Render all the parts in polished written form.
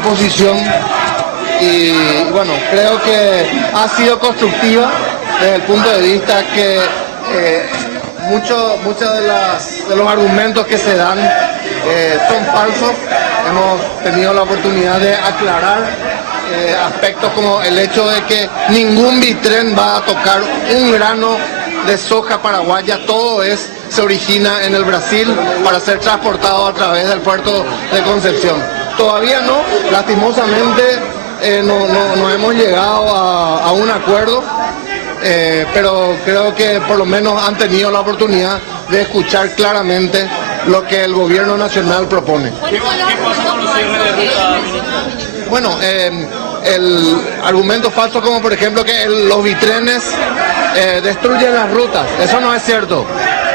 su posición y bueno, creo que ha sido constructiva desde el punto de vista que muchos de los argumentos que se dan son falsos. Hemos tenido la oportunidad de aclarar aspectos como el hecho de que ningún bitren va a tocar un grano de soja paraguaya, todo se origina en el Brasil para ser transportado a través del puerto de Concepción. Todavía no, lastimosamente no hemos llegado a un acuerdo, pero creo que por lo menos han tenido la oportunidad de escuchar claramente lo que el gobierno nacional propone. ¿Qué pasa con los cierres de ruta, ministro? Bueno, el argumento falso como por ejemplo que los bitrenes destruyen las rutas, eso no es cierto.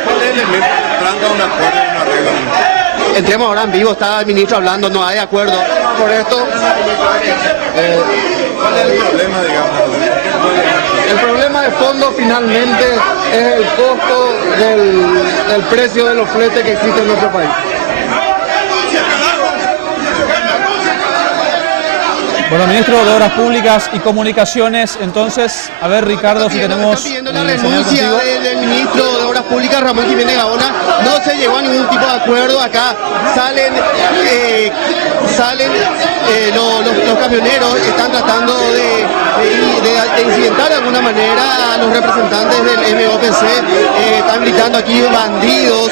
¿Cuál es el elemento que tranca un acuerdo y un arreglo? Entremos ahora en vivo, está el ministro hablando, no hay acuerdo. Por esto, ¿Cuál es el problema, digamos? el problema de fondo finalmente es el costo del precio de los fletes que existe en nuestro país. Bueno, ministro de Obras Públicas y Comunicaciones, entonces, a ver, Ricardo, si tenemos... Está pidiendo la renuncia del ministro de Obras Públicas, Ramón Jiménez Gaona. No se llegó a ningún tipo de acuerdo. Acá salen los camioneros, están tratando de incidentar de alguna manera a los representantes del MOPC. Están gritando aquí bandidos,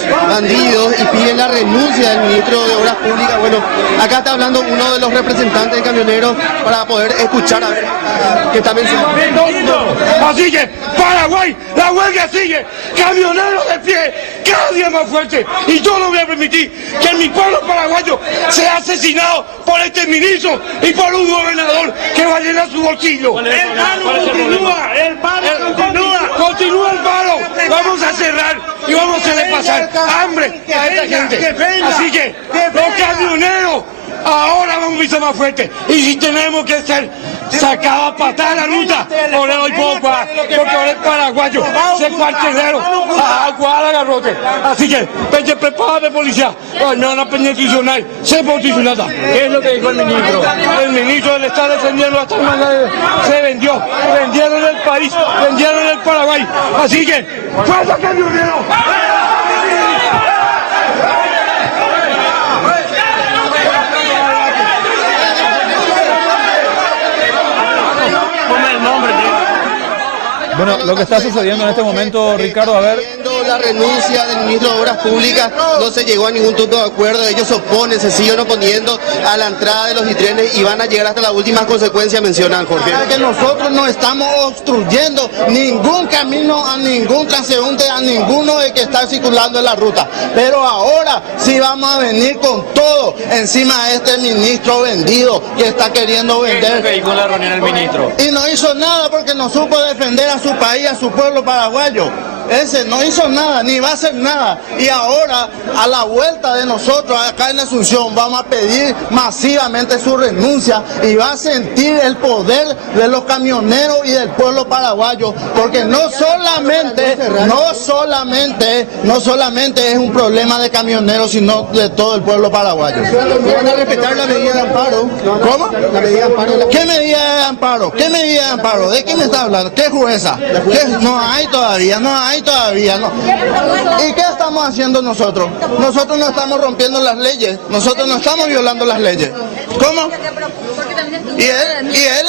y piden la renuncia del ministro de Obras Públicas. Bueno, acá está hablando uno de los representantes de camioneros para poder escuchar a ver qué está mencionando. Así que Paraguay, la huelga sigue, camioneros de pie, cada día más fuerte, y yo no voy a permitir que mi pueblo paraguayo sea asesinado por este ministro y por un gobernador que va a llenar su bolsillo. El paro continúa el paro, vamos a cerrar y vamos a hacerle pasar hambre a esta gente. Así que los camioneros ahora vamos a ir más fuerte, y si tenemos que ser sacados a patar la ruta, no le doy poco, porque ahora es paraguayo, se cuartelero, a garrote. Así que, prepárate policía, no una peña institucional, se posicionada. ¿Qué es lo que dijo el ministro? El ministro le está defendiendo hasta se vendieron el país, vendieron el Paraguay. Así que, ¡fuerza camionero! Bueno, lo que está sucediendo en este momento, Ricardo, a ver... La renuncia del ministro de Obras Públicas, no se llegó a ningún punto de acuerdo, ellos se oponen, se siguen oponiendo a la entrada de los bitrenes y van a llegar hasta las últimas consecuencias, mencionan Jorge. Que nosotros no estamos obstruyendo ningún camino a ningún transeúnte, a ninguno de que está circulando en la ruta, pero ahora sí vamos a venir con todo encima de este ministro vendido que está queriendo vender. ¿Qué dijo en la reunión el ministro? Y no hizo nada porque no supo defender a su país, a su pueblo paraguayo. Ese no hizo nada, ni va a hacer nada. Y ahora, a la vuelta de nosotros acá en Asunción, vamos a pedir masivamente su renuncia y va a sentir el poder de los camioneros y del pueblo paraguayo, porque no solamente es un problema de camioneros, sino de todo el pueblo paraguayo. ¿Van a respetar la medida de amparo? ¿Cómo? La medida de amparo. ¿Qué medida de amparo? ¿Qué medida de amparo? ¿De quién está hablando? ¿Qué jueza? No hay todavía. ¿Y qué estamos haciendo nosotros? Nosotros no estamos rompiendo las leyes, nosotros no estamos violando las leyes. ¿Cómo? Y él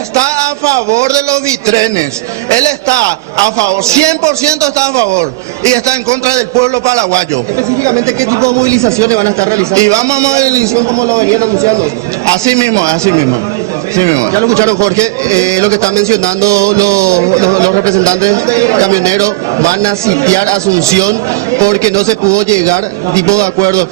está a favor de los bitrenes, él está a favor, 100% está a favor, y está en contra del pueblo paraguayo. Específicamente, ¿qué tipo de movilizaciones van a estar realizando? Y vamos a movilizar como lo venían anunciando. Así mismo. Ya lo escucharon, Jorge, lo que están mencionando los representantes camioneros, van a sitiar Asunción porque no se pudo llegar tipo de acuerdo.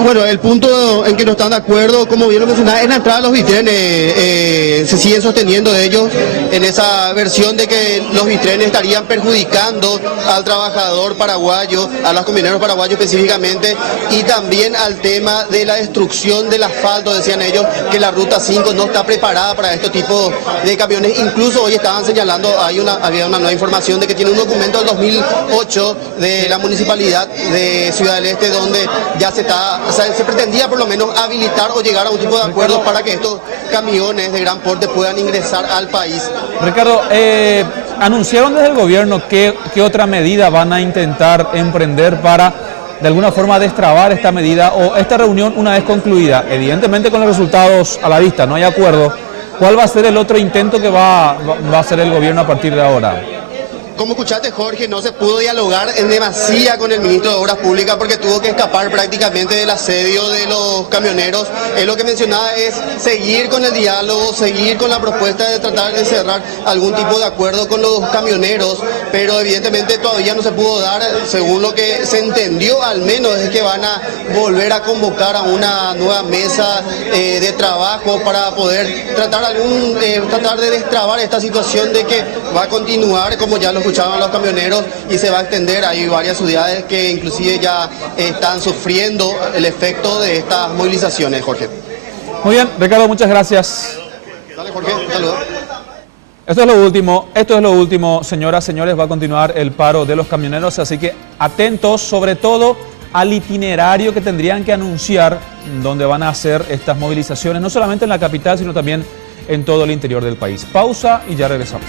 Bueno, el punto en que no están de acuerdo, como bien lo mencionaba, es la entrada de los bitrenes. Se siguen sosteniendo ellos en esa versión de que los bitrenes estarían perjudicando al trabajador paraguayo, a los camioneros paraguayos específicamente, y también al tema de la destrucción del asfalto. Decían ellos que la ruta 5 no está preparada para este tipo de camiones. Incluso hoy estaban señalando, había una nueva información de que tiene un documento del 2008 hecho de la municipalidad de Ciudad del Este, donde ya se pretendía por lo menos habilitar o llegar a un tipo de acuerdo para que estos camiones de gran porte puedan ingresar al país. Ricardo, anunciaron desde el gobierno qué otra medida van a intentar emprender para de alguna forma destrabar esta medida o esta reunión una vez concluida, evidentemente con los resultados a la vista, no hay acuerdo. ¿Cuál va a ser el otro intento que va a hacer el gobierno a partir de ahora? Como escuchaste, Jorge, no se pudo dialogar en demasía con el ministro de Obras Públicas porque tuvo que escapar prácticamente del asedio de los camioneros. Él lo que mencionaba es seguir con el diálogo, seguir con la propuesta de tratar de cerrar algún tipo de acuerdo con los camioneros, pero evidentemente todavía no se pudo dar. Según lo que se entendió, al menos es que van a volver a convocar a una nueva mesa de trabajo para poder tratar de destrabar esta situación de que va a continuar, como ya lo escuchaban los camioneros, y se va a extender. Hay varias ciudades que inclusive ya están sufriendo el efecto de estas movilizaciones, Jorge. Muy bien, Ricardo, muchas gracias. Dale, Jorge, un saludo. Esto es lo último, señoras, señores, va a continuar el paro de los camioneros, así que atentos sobre todo al itinerario que tendrían que anunciar donde van a hacer estas movilizaciones, no solamente en la capital, sino también en todo el interior del país. Pausa y ya regresamos.